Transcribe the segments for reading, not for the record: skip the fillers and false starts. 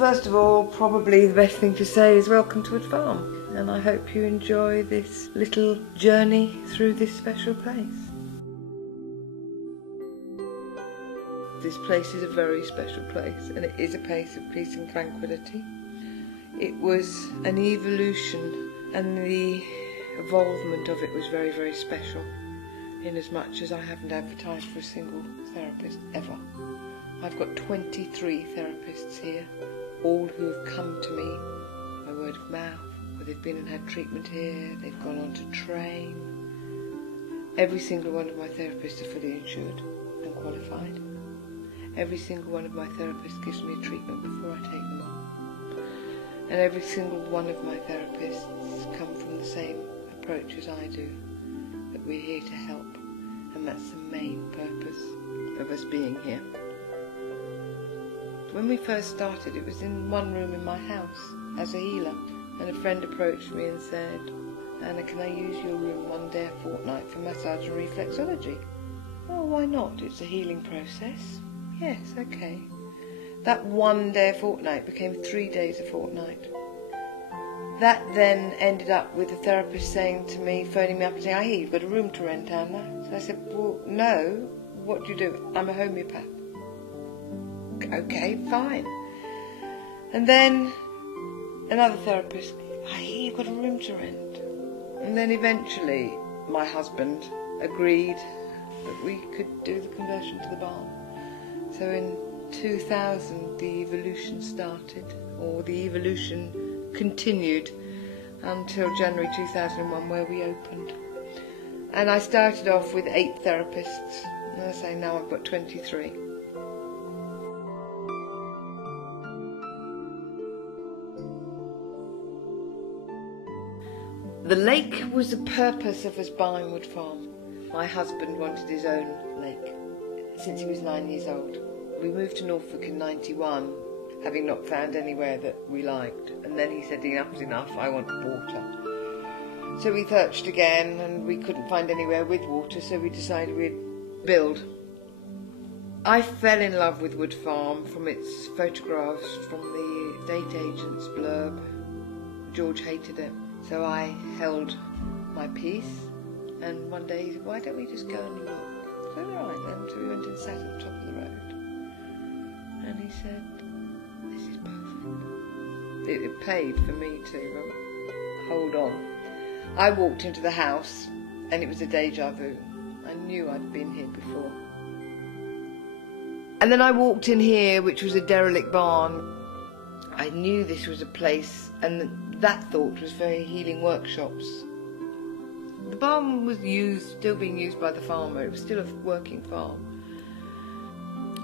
First of all, probably the best thing to say is welcome to Wood Farm, and I hope you enjoy this little journey through this special place. This place is a very special place, and it is a place of peace and tranquility. It was an evolution, and the evolvement of it was very, very special, in as much as I haven't advertised for a single therapist ever. I've got 23 therapists here, all who have come to me by word of mouth, or they've been and had treatment here, they've gone on to train. Every single one of my therapists are fully insured and qualified. Every single one of my therapists gives me a treatment before I take them on. And every single one of my therapists come from the same approach as I do, that we're here to help, and that's the main purpose of us being here. When we first started, it was in one room in my house as a healer, and a friend approached me and said, "Anna, can I use your room one day a fortnight for massage and reflexology?" "Oh, why not? It's a healing process." "Yes, okay." That one day a fortnight became 3 days a fortnight. That then ended up with the therapist saying to me, phoning me up and saying, "I hear you've got a room to rent, Anna." So I said, "Well, no. What do you do?" "I'm a homeopath." "Okay, fine." And then another therapist, "I hear you've got a room to rent." And then eventually my husband agreed that we could do the conversion to the barn. So in 2000 the evolution started, or the evolution continued until January 2001, where we opened. And I started off with 8 therapists, and as I say, now I've got 23. The lake was the purpose of us buying Wood Farm. My husband wanted his own lake since he was 9 years old. We moved to Norfolk in '91, having not found anywhere that we liked, and then he said, "Enough's enough, I want water." So we searched again, and we couldn't find anywhere with water, so we decided we'd build. I fell in love with Wood Farm from its photographs, from the estate agent's blurb. George hated it, so I held my peace, and one day he said, "Why don't we just go and look?" So all right then, so we went and sat at the top of the road, and he said, "This is perfect." It paid for me to hold on. I walked into the house, and it was a deja vu. I knew I'd been here before. And then I walked in here, which was a derelict barn. I knew this was a place, and that thought was for healing workshops. The barn was still being used by the farmer. It was still a working farm.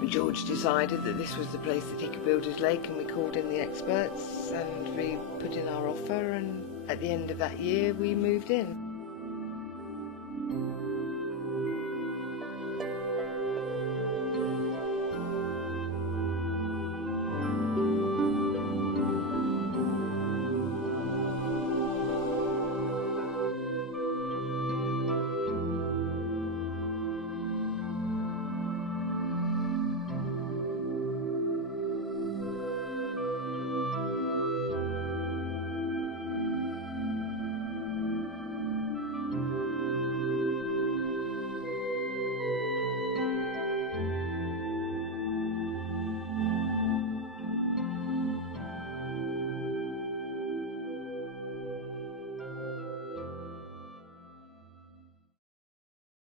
George decided that this was the place that he could build his lake, and we called in the experts, and we put in our offer, and at the end of that year we moved in.